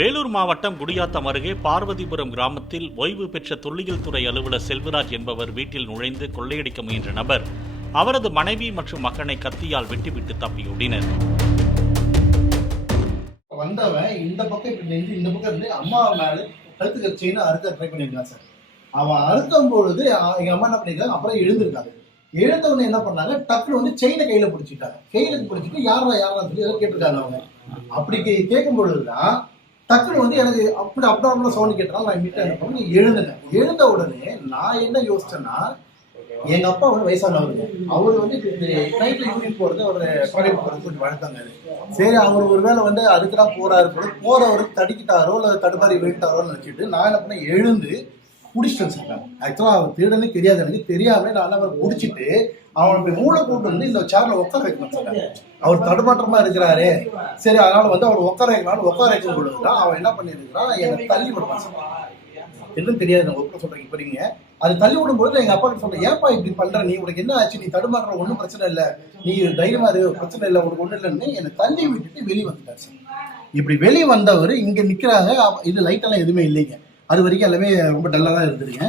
வேலூர் மாவட்டம் குடியாத்தம் அருகே பார்வதிபுரம் கிராமத்தில் ஓய்வு பெற்ற தொல்லியல் துறை அலுவலர் செல்வராஜ் என்பவர் வீட்டில் நுழைந்து கொள்ளையடிக்க முயன்ற நபர் அவரது மனைவி மற்றும் மகனை கத்தியால் வெட்டிவிட்டு தப்பியோடினர். வந்தவன் இந்த பக்கம் இந்த பக்கம் இருந்து அம்மா மேல கழுத்துக்கு செயினை அறுக்க ட்ரை பண்ணிருக்கான் சார். அவன் அறுக்கும் பொழுது எங்க அம்மா என்ன பண்ணிருக்காங்க, அப்புறம் எழுந்திருக்காங்க. எழுந்தவொடனே என்ன பண்ணாங்க, டக்குனு வந்து செயினை கையில பிடிச்சிட்டாங்க. கையில பிடிச்சிட்டு யாரா சொல்லி ஏதோ கேட்டிருக்காங்க. அவங்க அப்படி கேட்கும் பொழுதுதான் டக்குனு வந்து எனக்கு அப்படி அப்டாப்ல சவுண்ட் கேட்டாலும் நான் வீட்டில் என்ன பண்ணி எழுந்தேன். எழுந்த உடனே நான் என்ன யோசிச்சேன்னா, எங்க அப்பா வந்து வயசானவருங்க. அவரு வந்து நைட்ல யூனிட் போறது அவரு டாய்லெட் போறது கொஞ்சம் வழக்கங்க. சரி, அவர் ஒருவேளை வந்து அதுக்குதான் போறவரு தடிக்கிட்டாரோ இல்ல தடுமாறி விழுட்டாரோன்னு நினைச்சிட்டு நான் என்ன பண்ணேன், எழுந்து குடிச்சிட்டேன் சார். ஆக்சுவலா அவர் திருடனே தெரியாது, எனக்கு தெரியாம நான் அவர் குடிச்சிட்டு அவனுடைய மூளை போட்டு வந்து இந்த சேர்ல உட்கார வைக்கணும் சார். அவர் தடுமாற்றமா இருக்கிறாரு, சரி அதனால வந்து அவர் உட்கார வைக்கும் பொழுதுதான் அவன் என்ன பண்ணிருக்கிறான், என்னை தள்ளி விடுவான் சார். எதுவும் தெரியாது, நான் ஒப்ப சொல்றேன். இப்ப நீங்க அது தள்ளி விடும்போது எங்க அப்பா சொல்றேன், ஏப்பா இப்படி பண்ற, நீ உனக்கு என்ன ஆச்சு, நீ தடுமாற்ற ஒன்றும் பிரச்சனை இல்லை, நீ தைரியமா இரு, பிரச்சனை இல்லை, உனக்கு ஒண்ணு இல்லைன்னு என்னை தள்ளி விட்டுட்டு வெளியே வந்துட்டார் சார். இப்படி வெளியே வந்தவர் இங்க நிக்கிறாங்க. இது லைட் எல்லாம் எதுவுமே இல்லைங்க, அது வரைக்கும் எல்லாமே ரொம்ப டல்லா தான் இருந்துருங்க.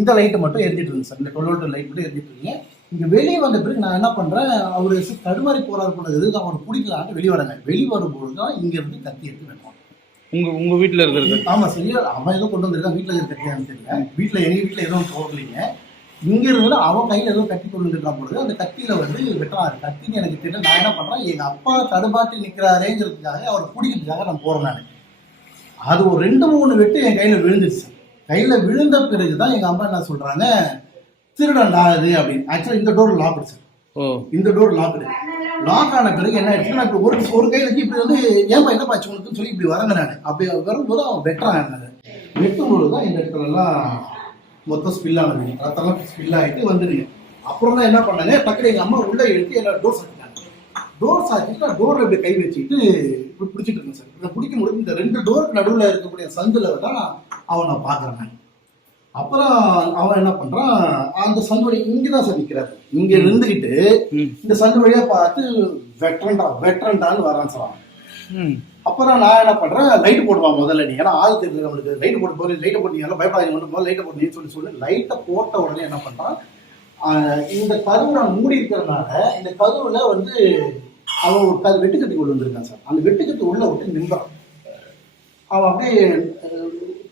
இந்த லைட்டு மட்டும் எரிஞ்சிட்டு இருந்து சார், இந்த 12 லைட் மட்டும் எரிஞ்சிட்டு இருக்கீங்க. இங்க வெளியே வந்த பிறகு நான் என்ன பண்றேன், அவரு தடுமாறி போறாரு போல இருக்குது, அவனை பிடிக்கலான்னு வெளியே வராங்க. வெளியே வரும்பொழுது தான் இங்க இருந்து கத்தி எடுத்து வைப்பான். உங்க வீட்டுல இருக்கிறது? ஆமா சரியா, அவன் ஏதோ கொண்டு வந்திருக்கான். வீட்டுல இருக்க கத்தியான்னு தெரியல, வீட்டுல எங்க வீட்டுல எதுவும் போடலீங்க. இங்க இருந்து அவன் கையில ஏதோ கத்தி கொண்டு வந்துருக்கான் பொழுது அந்த கத்தியில வந்து வெட்டுறாரு. கத்தின்னு எனக்கு தெரியல. நான் என்ன பண்றேன், எங்க அப்பா தடுமாட்டி நிக்கிறாரேங்கிறதுக்காக அவர் பிடிக்கிறதுக்காக நான் போறேன். நான் அது ஒரு 2-3 வெட்டு என் கையில விழுந்துச்சு. கையில விழுந்த பிறகுதான் எங்க அம்மா என்ன சொல்றாங்க, திருடா இது அப்படின்னு. ஆக்சுவலா இந்த டோர் லாக் சார். இந்த டோர் லாக் ஆன பிறகு என்ன ஆயிடுச்சுன்னா, ஒரு கையில வச்சு இப்படி வந்து ஏன்பா என்ன பாச்சு உனக்குன்னு சொல்லி இப்படி வரங்க. நான் அப்படி வரும்போது அவன் வெட்டுறான். வெட்டும்போதுதான் இந்த இடத்துல எல்லாம் மொத்தம் ஸ்பில் ஆனது, ரத்தெல்லாம் ஸ்பில் ஆகிட்டு வந்துடுங்க. அப்புறம் தான் என்ன பண்ணாங்க, டக்குனு எங்க அம்மா உள்ள எடுத்து எல்லா டோர் சாத்திட்டாங்க. டோர் சாத்திட்டு நான் டோர்ல இப்படி கை வச்சுட்டு இப்படி பிடிச்சிட்டு இருக்கேன் சார். இதை பிடிக்கும் போது இந்த 2 டோருக்கு நடுவில் இருக்கக்கூடிய சந்துல தான் அவன் நான் பாக்குறேன். அப்புறம் அவன் என்ன பண்றான், அந்த சந்து வழி இங்கதான் சார் நிக்கிறாரு. இங்க இருந்துகிட்டு இந்த சந்து வழியா பார்த்து வெட்டரண்டான்னு வரான் சார். அப்புறம் நான் என்ன பண்றேன், லைட் போடுவான் முதல்ல. நீ ஏன்னா ஆள் தெரியுது நம்மளுக்கு, லைட் போட்டு போது லைட்டை போட்டீங்க பயப்படாதீங்க, மட்டும் லைட்டை போட்டு சொல்லி லைட்டை போட்ட உடனே என்ன பண்றான், இந்த கதவு நான் மூடி இருக்கிறதுனால இந்த கதவுல வந்து அவன் ஒரு வெட்டுக்கட்டி கொண்டு வந்திருக்கான் சார். அந்த வெட்டுக்கட்டி உள்ள விட்டு நின்றான். அவன் அப்படியே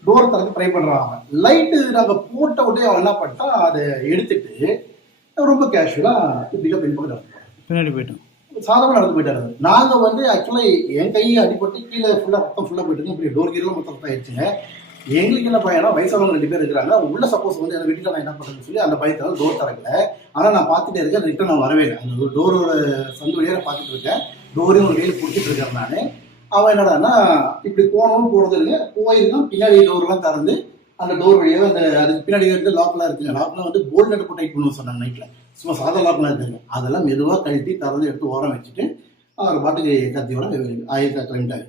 டோர் திறந்து ட்ரை பண்றான். அவன் லைட்டு நாங்க போட்ட உடனே அவன் என்ன பண்ணிட்டான், அதை எடுத்துட்டு ரொம்ப கேஷுவலா இப்படிக்கா பின்னாடி போயிட்டான். சாதமா நடந்து போயிட்டாரு. நாங்க வந்து ஆக்சுவலா என் கையை அடிபட்டு கீழே ஃபுல்லா ரத்தம் ஃபுல்லா போயிட்டு இப்படி டோர் கீழே மொத்தம் ரத்தம் ஆயிடுச்சுங்க. எங்களுக்கு என்ன பையனா, வயசானவங்க 2 பேர் இருக்கிறாங்க. உள்ள சப்போஸ் வந்து அதை வீட்டுல நான் என்ன பண்றேன்னு சொல்லி அந்த பயத்தால டோர் திறக்கல. ஆனா நான் பார்த்துட்டே இருக்கேன், ரிட்டர்ன் நான் வரவே இல்லை. அந்த டோரோட சந்து வழியாக பார்த்துட்டு இருக்கேன். டோரையும் ஒரு கையில பிடிச்சிட்டு இருக்கேன் நானு. அவன் என்னடான்னா இப்படி போனது இல்லைங்க, போயிருக்கான். பின்னாடி டோர்லாம் திறந்து அந்த டோர் வழியாக அந்த அதுக்கு பின்னாடி வந்து லாக்லாம் இருக்குங்க. லாக்லாம் வந்து போல்ட் நட்டு போட்டு டைட் பண்ணுவோம் சொன்னாங்க நைட்ல. சும்மா சாதா லாக்லாம் இருக்குங்க. அதெல்லாம் மெதுவாக கழட்டி திறந்து எடுத்து ஓரம் வச்சுட்டு அவர் பாட்டுக்கு கத்தியோட கிளம்பிட்டாரு.